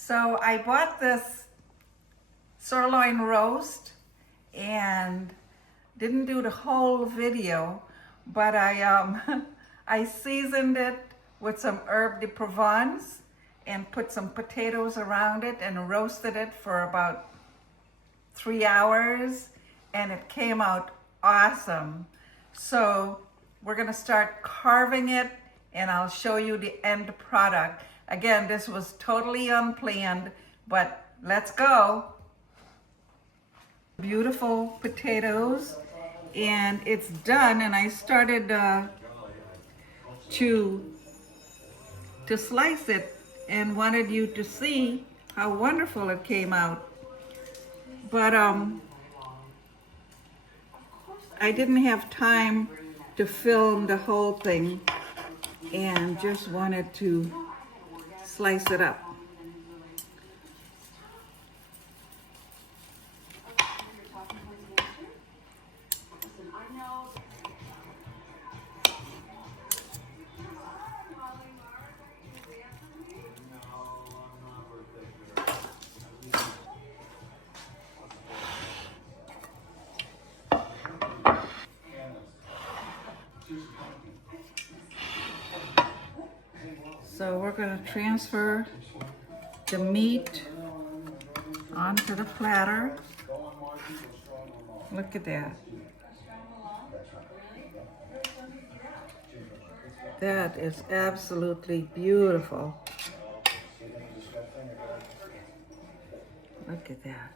So I bought this sirloin roast and didn't do the whole video, but I I seasoned it with some herb de Provence and put some potatoes around it and roasted it for about 3 hours, and it came out awesome. So we're gonna start carving it and I'll show you the end product. Again, this was totally unplanned, but let's go. Beautiful potatoes, and it's done, and I started to slice it and wanted you to see how wonderful it came out. But I didn't have time to film the whole thing and just wanted to slice it up. So we're going to transfer the meat onto the platter. Look at that. That is absolutely beautiful. Look at that.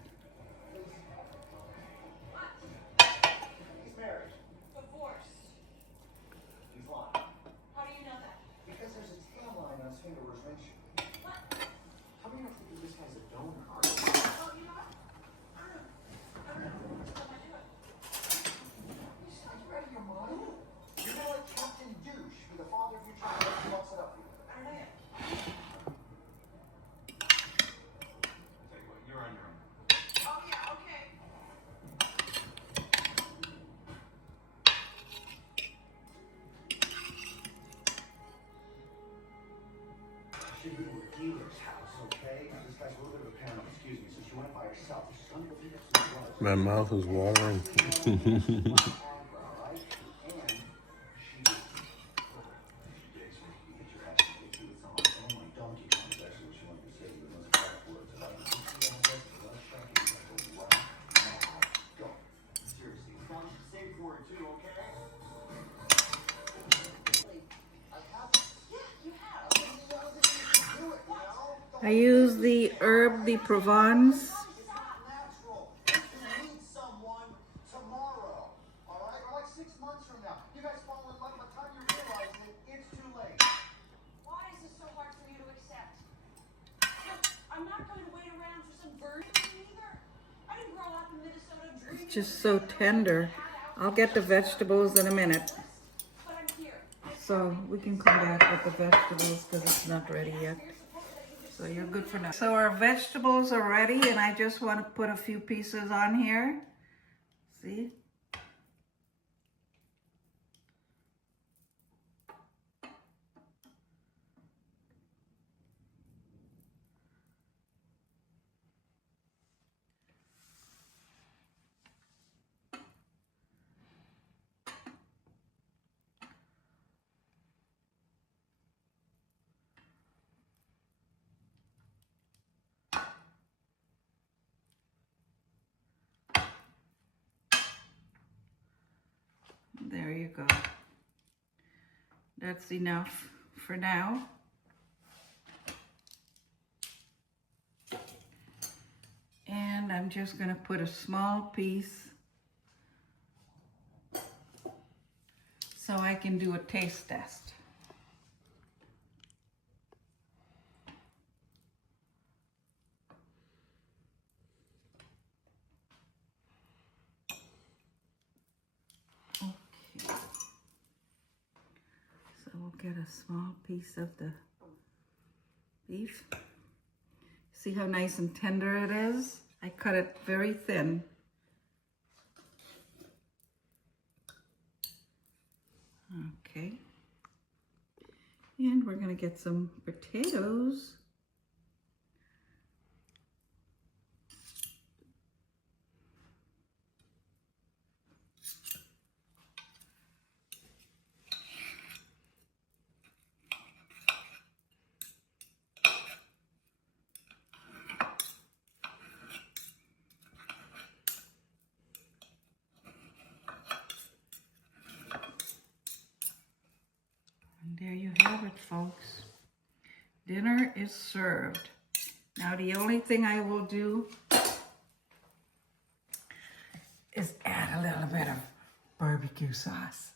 My mouth is watering. I use the herb de Provence. It's just so tender. I'll get the vegetables in a minute. So we can come back with the vegetables because it's not ready yet. So you're good for now. So our vegetables are ready, and I just want to put a few pieces on here. See? There you go. That's enough for now. And I'm just going to put a small piece so I can do a taste test. We'll get a small piece of the beef. See how nice and tender it is? I cut it very thin. Okay. And we're going to get some potatoes folks. Dinner is served. Now the only thing I will do is add a little bit of barbecue sauce.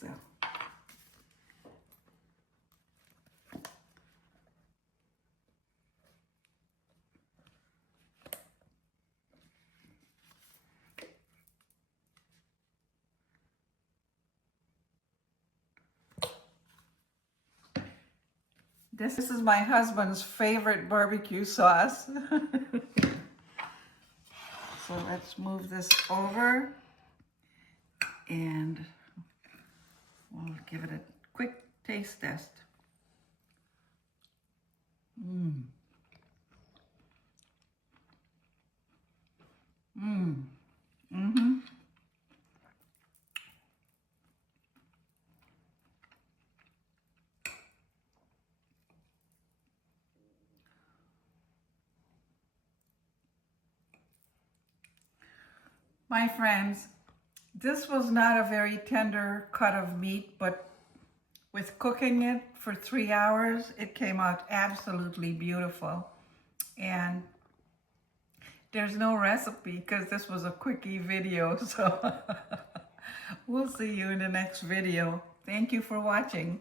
So. This is my husband's favorite barbecue sauce. So let's move this over and we'll give it a quick taste test. My friends, this was not a very tender cut of meat, but with cooking it for 3 hours, it came out absolutely beautiful. And there's no recipe because this was a quickie video, so we'll see you in the next video. Thank you for watching.